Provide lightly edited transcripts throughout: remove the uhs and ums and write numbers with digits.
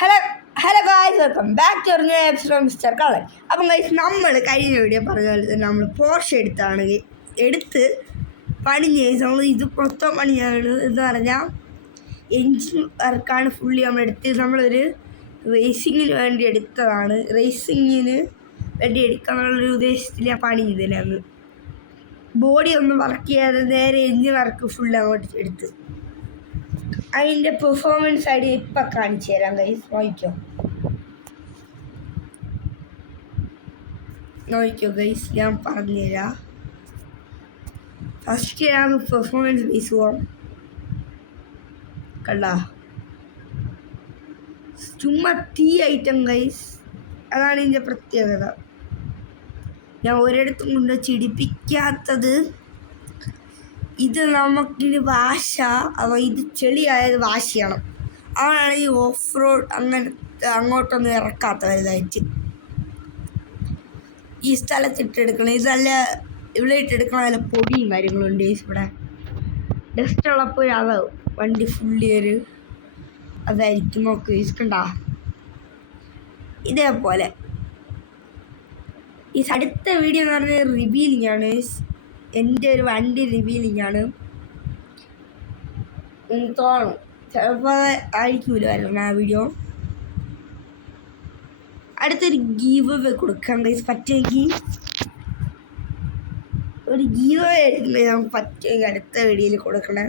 Hello hello guys, welcome back to new episode Mister colour. അപ്പം guys, നമ്മൾ കഴിഞ്ഞ video പറഞ്ഞ പോലെ തന്നെ നമ്മൾ പോർഷെ എടുത്ത് പണിഞ്ഞ് നമ്മൾ ഇത് മൊത്തം പണിയാണ് എന്ന് പറഞ്ഞാൽ എൻജിൻ വർക്കാണ് ഫുള്ളി നമ്മളെടുത്ത്. നമ്മളൊരു റേസിങ്ങിന് വേണ്ടി എടുത്തതാണ്. റേസിങ്ങിന് വേണ്ടി എടുക്കാനുള്ളൊരു ഉദ്ദേശത്തിൽ ഞാൻ പണിഞ്ഞതിനാണ്. ബോഡി ഒന്നും വർക്ക് ചെയ്യാതെ നേരെ എൻജിൻ വർക്ക് ഫുള്ള് അങ്ങോട്ട് എടുത്ത് അതിൻ്റെ പെർഫോമൻസ് ആയിട്ട് ഇപ്പം കാണിച്ചു തരാം ഗൈസ്. നോക്കിക്കോ ഗൈസ്, ഞാൻ പറഞ്ഞുതരാം. ഫസ്റ്റ് ഞാൻ പെർഫോമൻസ് ബേസ് പോവാം. കണ്ട ചുമ്മാ തീ ഐറ്റം ഗൈസ്, അതാണ് ഇതിൻ്റെ പ്രത്യേകത. ഞാൻ ഒരിടത്തും കൊണ്ട് ചിടിപ്പിക്കാത്തത്. ഇത് നമുക്കിത് വാശ, അപ്പോൾ ഇത് ചെളിയായത് വാഷ് ചെയ്യണം. അതാണ് ഈ ഓഫ് റോഡ് അങ്ങോട്ടൊന്നും ഇറക്കാത്ത വലുതായിട്ട് ഈ സ്ഥലത്തിട്ടെടുക്കണം. ഇതല്ല ഇവിടെ ഇട്ടെടുക്കണം. നല്ല പൊടിയും കാര്യങ്ങളുണ്ട് ഇവിടെ. ഡസ്റ്റ് ഉള്ളപ്പോൾ അത് വണ്ടി ഫുള്ളി അതായിരിക്കും. നോക്ക് ഇസ്കണ്ട ഇതേപോലെ. ഈ അടുത്ത വീഡിയോ എന്ന് പറഞ്ഞാൽ റിവീലിംഗ് ആണ്. എൻ്റെ ഒരു വണ്ടി റിവീലിംഗ് ആണ് തോന്നും. ചിലപ്പോൾ ആയിരിക്കൂല വരണം ആ വീഡിയോ. അടുത്തൊരു ഗീവ് അവേ കൊടുക്കാം ഗൈസ്. പറ്റുമെങ്കിൽ ഒരു ഗീവ് അവേ നമുക്ക് പറ്റുമെങ്കിൽ അടുത്ത വീഡിയോയിൽ കൊടുക്കണേ.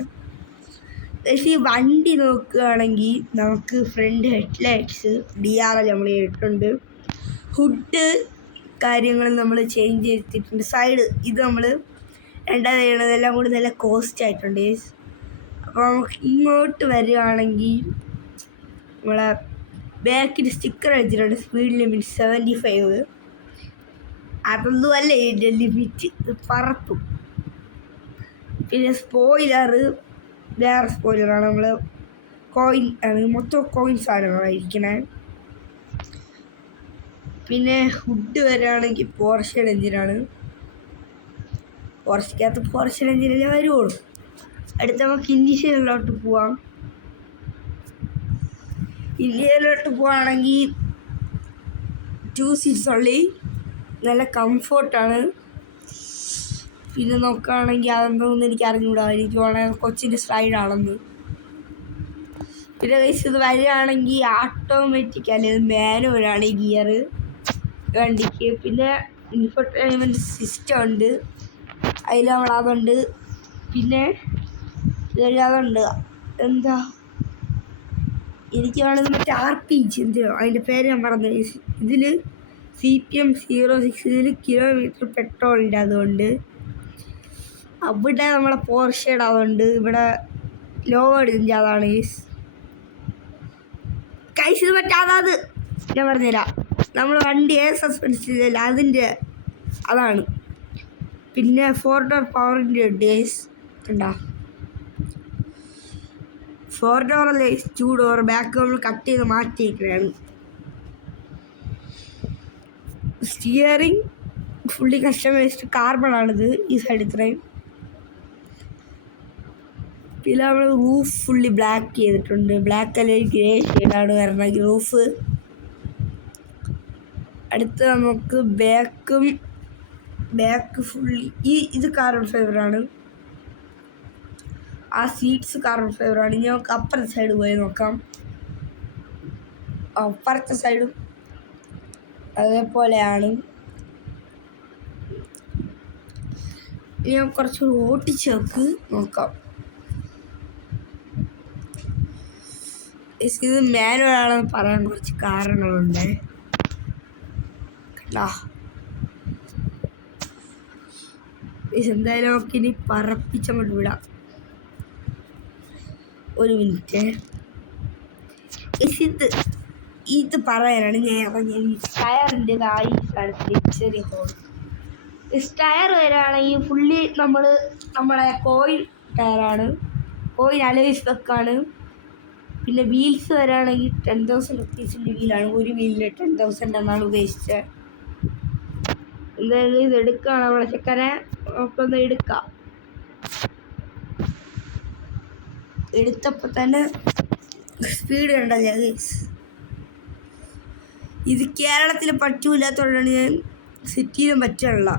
പക്ഷേ ഈ വണ്ടി നോക്കുകയാണെങ്കിൽ നമുക്ക് ഫ്രണ്ട് ഹെഡ്ലൈറ്റ്സ് DRL നമ്മൾ ചെയ്തിട്ടുണ്ട്. ഹുഡ് കാര്യങ്ങൾ നമ്മൾ ചേഞ്ച് ചെയ്തിട്ടുണ്ട്. സൈഡ് ഇത് നമ്മൾ രണ്ടാമത് ചെയ്യണതെല്ലാം കൂടി നല്ല കോസ്റ്റ് ആയിട്ടുണ്ട്. അപ്പോൾ നമുക്ക് ഇങ്ങോട്ട് വരികയാണെങ്കിൽ നമ്മളെ ബാക്കിൽ സ്റ്റിക്കർ അടിച്ചിട്ടുണ്ട്. Speed limit 75. അതൊന്നും അല്ല ഇതിൻ്റെ ലിമിറ്റ്, പറത്തും. പിന്നെ സ്പോയിലർ വേറെ സ്പോയിലറാണ്. നമ്മൾ കോയിൻ ആണ്, മൊത്തം കോയിൻ സാധനങ്ങളായിരിക്കണേ. പിന്നെ ഹുഡ് വരികയാണെങ്കിൽ പോർഷയുടെ എഞ്ചിനാണ്. പോർഷയ്ക്കകത്ത് പോർഷയുടെ എഞ്ചിനല്ലേ വരുവുള്ളൂ. അടുത്ത നമുക്ക് ഇൻഡീഷ്യനിലോട്ട് പോവാം. ഇന്ത്യയിലോട്ട് പോവുകയാണെങ്കിൽ 2 seats ഉള്ളി, നല്ല കംഫോർട്ടാണ്. പിന്നെ നോക്കുകയാണെങ്കിൽ അതെന്തോന്ന് എനിക്ക് അറിഞ്ഞുകൂടാ. എനിക്ക് വേണമെങ്കിൽ കൊച്ചിൻ്റെ സ്ലൈഡാണെന്ന്. പിന്നെ കഴിച്ച് ഇത് വരികയാണെങ്കിൽ ഓട്ടോമാറ്റിക് അല്ലെങ്കിൽ മാനുവലാണ് ഈ ഗിയർ വണ്ടിക്ക്. പിന്നെ ഇൻഫർടൈൻമെൻറ്റ് സിസ്റ്റം ഉണ്ട്, അതിൽ നമ്മളതുണ്ട്. പിന്നെ അതുണ്ട്, എന്താ എനിക്ക് വേണമെങ്കിൽ മറ്റേ RPG എന്തോ അതിൻ്റെ പേര് ഞാൻ പറഞ്ഞു. ഇതിൽ CPM 06. ഇതിൽ കിലോമീറ്റർ പെട്രോളിൻ്റെ അതുകൊണ്ട്. അവിടെ നമ്മളെ പോർഷയുടെ അതുണ്ട്. ഇവിടെ ലോവേഡിൻ്റെ അതാണ് കൈസ്. ഇത് പറ്റാതെ ഞാൻ പറഞ്ഞുതരാം. നമ്മൾ വണ്ടി സസ്പെൻസ് ചെയ്തില്ല, അതിൻ്റെ അതാണ്. പിന്നെ 4 door പവറിൻ്റെ ഡേയ്സ് ഉണ്ടാ. 4 door അല്ലേ, 2 door. ബാക്ക് നമ്മൾ കട്ട് ചെയ്ത് മാറ്റിയിരിക്കുകയാണ്. സ്റ്റിയറിങ് ഫുള്ളി കസ്റ്റമൈസ്ഡ് കാർബണാണിത് ഈ സൈഡ് ഇത്രയും. പിന്നെ നമ്മൾ റൂഫ് ഫുള്ളി ബ്ലാക്ക് ചെയ്തിട്ടുണ്ട്. ബ്ലാക്ക് അല്ലെങ്കിൽ ഗ്രേ ഷെയ്ഡാണ് വരണമെങ്കിൽ റൂഫ്. അടുത്ത് നമുക്ക് ബാക്ക് ഫുള്ളി ഇത് കാർബൺ ഫൈബറാണ്. ആ സീറ്റ്സ് കാർബൺ ഫൈബറാണ്. ഇനി നമുക്ക് അപ്പുറത്തെ സൈഡ് പോയി നോക്കാം. അപ്പുറത്തെ സൈഡും അതേപോലെയാണ്. ഇനി നമുക്ക് കുറച്ച് ഓട്ടിച്ച് നോക്കാം. ഇത് മാനുവലാണെന്ന് പറയാൻ കുറച്ച് കാരണങ്ങളുണ്ട്. എന്തായാലും നമുക്കിനി പറപ്പിച്ചങ്ങോട്ട് വിടാം. ഒരു മിനിറ്റ്. ഇത് പറയാനാണ് ഞാൻ ടയറിൻ്റെ ഈ സ്ഥലത്തിൽ ചെറിയ ഹോൾ. ടയർ വരികയാണെങ്കിൽ ഫുള്ളി നമ്മളെ കോയിൽ ടയറാണ്. കോയിൽ അലോയ്സ് വെക്കാണ്. പിന്നെ വീൽസ് വരികയാണെങ്കിൽ 10,000 rupees വീലാണ്. ഒരു വീലിന് 10,000 എന്നാണ് ഉദ്ദേശിച്ചത്. എന്തായാലും ഇത് എടുക്കുകയാണ് നമ്മളെ ചെക്കനെ. നമുക്കൊന്ന് എടുക്കാം. എടുത്തപ്പോൾ തന്നെ സ്പീഡ് കണ്ടല്ലേ ഗൈസ്. ഇത് കേരളത്തിൽ പറ്റൂലാത്തതുകൊണ്ടാണ് ഞാൻ സിറ്റിയിലും പറ്റുള്ള.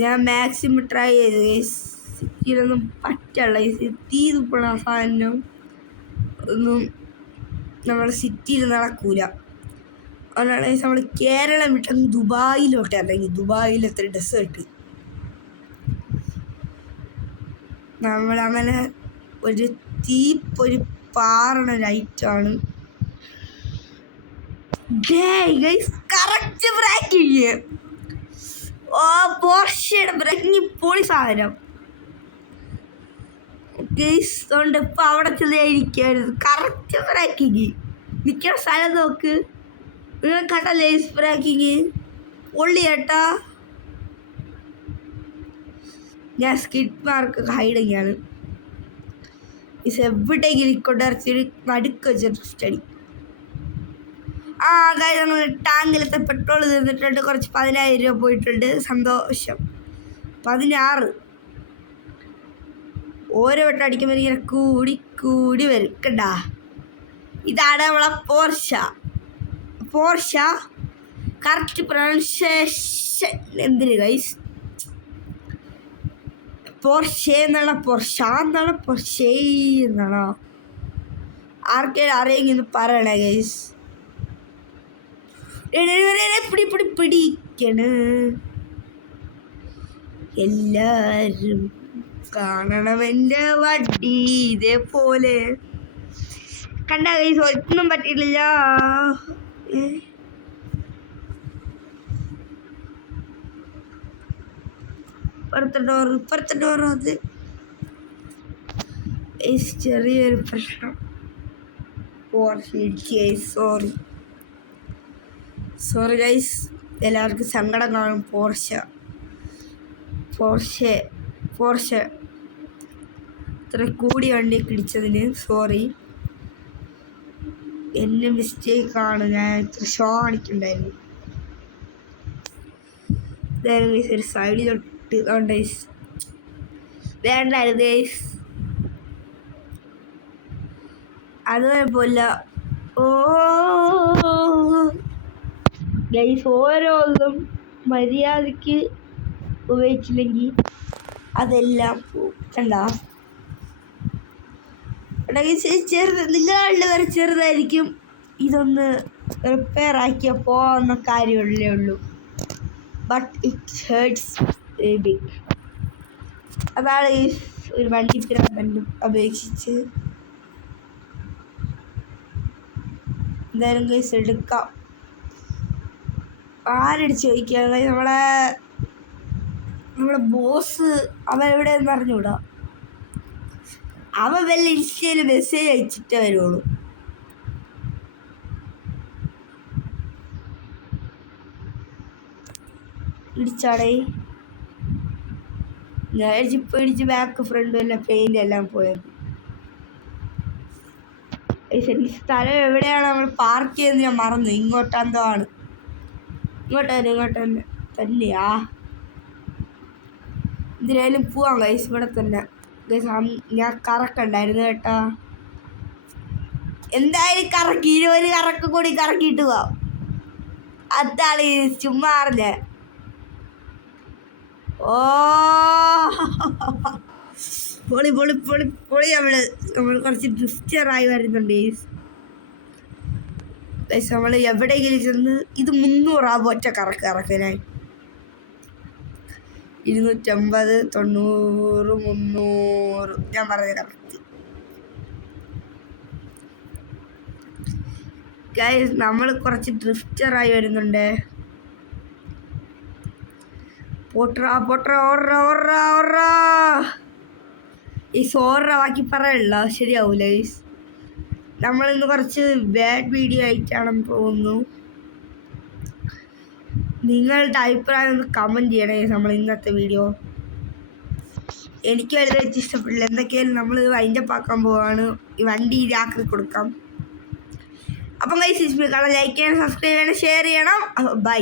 ഞാൻ മാക്സിമം ട്രൈ ചെയ്തു ഗൈസ്. സിറ്റിയിലൊന്നും പറ്റുള്ള. ഈ സിറ്റി തുപ്പണ സാധനം ഒന്നും നമ്മുടെ സിറ്റിയിൽ നടക്കൂല. അതുകൊണ്ടാണ് നമ്മൾ കേരളം വിട്ടങ്ങ് ദുബായിലോട്ട് ഇറങ്ങി. ദുബായിലത്തെ ഡെസേർട്ട് നമ്മളങ്ങനെ ഒരു ഒരു പാറണ ലൈറ്റാണ്. Correct braking. ഓ പോർഷയുടെ ബ്രേക്കിങ് പൊളി സാധനം ഗൈസ്. അതുകൊണ്ട് ഇപ്പം അവിടെ ചെന്നായിരിക്കരുത്. Correct braking. നിൽക്കുന്ന സ്ഥലം നോക്ക്. നിങ്ങൾ കണ്ടല്ലേ ബ്രേക്കിങ് പൊള്ളി കേട്ടാ. ഞാൻ സ്കിഡ് മാർക്ക് ഹൈഡിങ്ങാണ്. ഇത് എവിടെയെങ്കിലും കൊണ്ടിറച്ചൊരു നടുക്ക് വെച്ചിട്ട് സ്റ്റഡി. കാര്യം നമ്മൾ ടാങ്കിലത്തെ പെട്രോൾ തീർന്നിട്ടുണ്ട്. കുറച്ച് 10,000 രൂപ പോയിട്ടുണ്ട്. സന്തോഷം. 16 ഓരോ വട്ടം അടിക്കുമ്പോൾ ഇങ്ങനെ കൂടി കൂടി വരും. കണ്ടാ, ഇതാണ് നമ്മളെ പോർഷ. കറക്റ്റ് പ്രൊണൗൺസിയേഷൻ എന്തിന് ഗൈസ്? പോർഷേ എന്നാണോ പോർഷേ എന്നാണോ? ആർക്കെങ്കിലും അറിയെങ്കിൽ പറയണേ ഗൈസ്. പിടിക്കണ്. എല്ലാരും കാണണം എൻ്റെ വണ്ടി ഇതേപോലെ. കണ്ട ഗൈസ്, ഒന്നും പറ്റിയിട്ടില്ല. ഇപ്പുറത്തെ ഡോർ അത് ചെറിയൊരു പ്രശ്നം. സോറി ഗൈസ്, എല്ലാവർക്കും സങ്കടം കാണും. പോർഷ ഇത്ര കൂടി വണ്ടി ഇടിച്ചതിന് സോറി. എൻ്റെ മിസ്റ്റേക്കാണ്. ഞാൻ ഇത്ര ഷോ കാണിക്കണ്ടായിരുന്നു. ഒരു സൈഡിൽ തൊട്ട് വേണ്ടായിരുന്നു ഗൈസ്. അത് കുഴപ്പമില്ല. ഗൈസ്, ഓരോന്നും മര്യാദയ്ക്ക് ഉപയോഗിച്ചില്ലെങ്കിൽ അതെല്ലാം കണ്ട. നിങ്ങളുടെ വരെ ചെറുതായിരിക്കും. ഇതൊന്ന് റിപ്പയർ ആക്കിയാൽ പോകാവുന്ന കാര്യമല്ലേ ഉള്ളൂ. But it hurts big. അതാണ് ഒരു വണ്ടി പിരാന്തനും അപേക്ഷിച്ച്. എന്തായാലും ഗൈസ് എടുക്കാം. ആരടിച്ച് ചോദിക്കുക? നമ്മളെ ബോസ് അവൻ എവിടെയെന്ന് അറിഞ്ഞൂടാ. അവൻ വല്ല ഇൻസ്റ്റയിൽ മെസ്സേജ് അയച്ചിട്ടേ വരുള്ളൂ. ഇടിച്ചാടേ. ഞാൻ ഇപ്പം ഇടിച്ച് ബാക്ക് ഫ്രണ്ടും എല്ലാം പെയിൻ്റ് എല്ലാം പോയത്. സ്ഥലം എവിടെയാണ് നമ്മൾ പാർക്ക് ചെയ്യുന്നത് ഞാൻ മറന്നു. ഇങ്ങോട്ടെന്തോ ആണ്. ഇങ്ങോട്ട് തന്നെയാ. ഇതിനായാലും പോവാം ഗൈസ്. ഇവിടെ തന്നെ ഗൈസ് ഞാൻ കറക്കണ്ടായിരുന്നു കേട്ടാ. എന്തായാലും കറക്കി 20 കറക്കം കൂടി കറക്കിയിട്ട് പോവാം. അതാണ് ചുമ്മാ അറിഞ്ഞ. ഓ പൊളി നമ്മൾ കുറച്ച് ഡ്രിഫ്റ്ററായി വരുന്നുണ്ട് ഗൈസ്. നമ്മൾ എവിടെയെങ്കിലും ചെന്ന് ഇത് 300 ഒറ്റ കറക്കാനായി. 250, 90, 300 ഞാൻ പറഞ്ഞ കറക്റ്റ് ഗൈസ്. നമ്മൾ കുറച്ച് ഡ്രിഫ്റ്ററായി വരുന്നുണ്ട്. ഈ സോറ ബാക്കി പറയല്ല, ശരിയാവൂല ഗൈസ്. നമ്മളിന്ന് കുറച്ച് ബാഡ് വീഡിയോ ആയിട്ടാണെന്ന് തോന്നുന്നു. നിങ്ങളുടെ അഭിപ്രായം ഒന്ന് കമൻറ്റ് ചെയ്യണേ. നമ്മൾ ഇന്നത്തെ വീഡിയോ എനിക്ക് വലുതായിട്ട് ഇഷ്ടപ്പെട്ടില്ല. എന്തൊക്കെയായാലും നമ്മൾ വൈൻഡപ്പ് ആക്കാൻ പോവാണ്. ഈ വണ്ടി രാത്രി കൊടുക്കാം. അപ്പം ഗൈസ്, കാണാൻ ലൈക്ക് ചെയ്യണം, സബ്സ്ക്രൈബ് ചെയ്യണം, ഷെയർ ചെയ്യണം. ബൈ.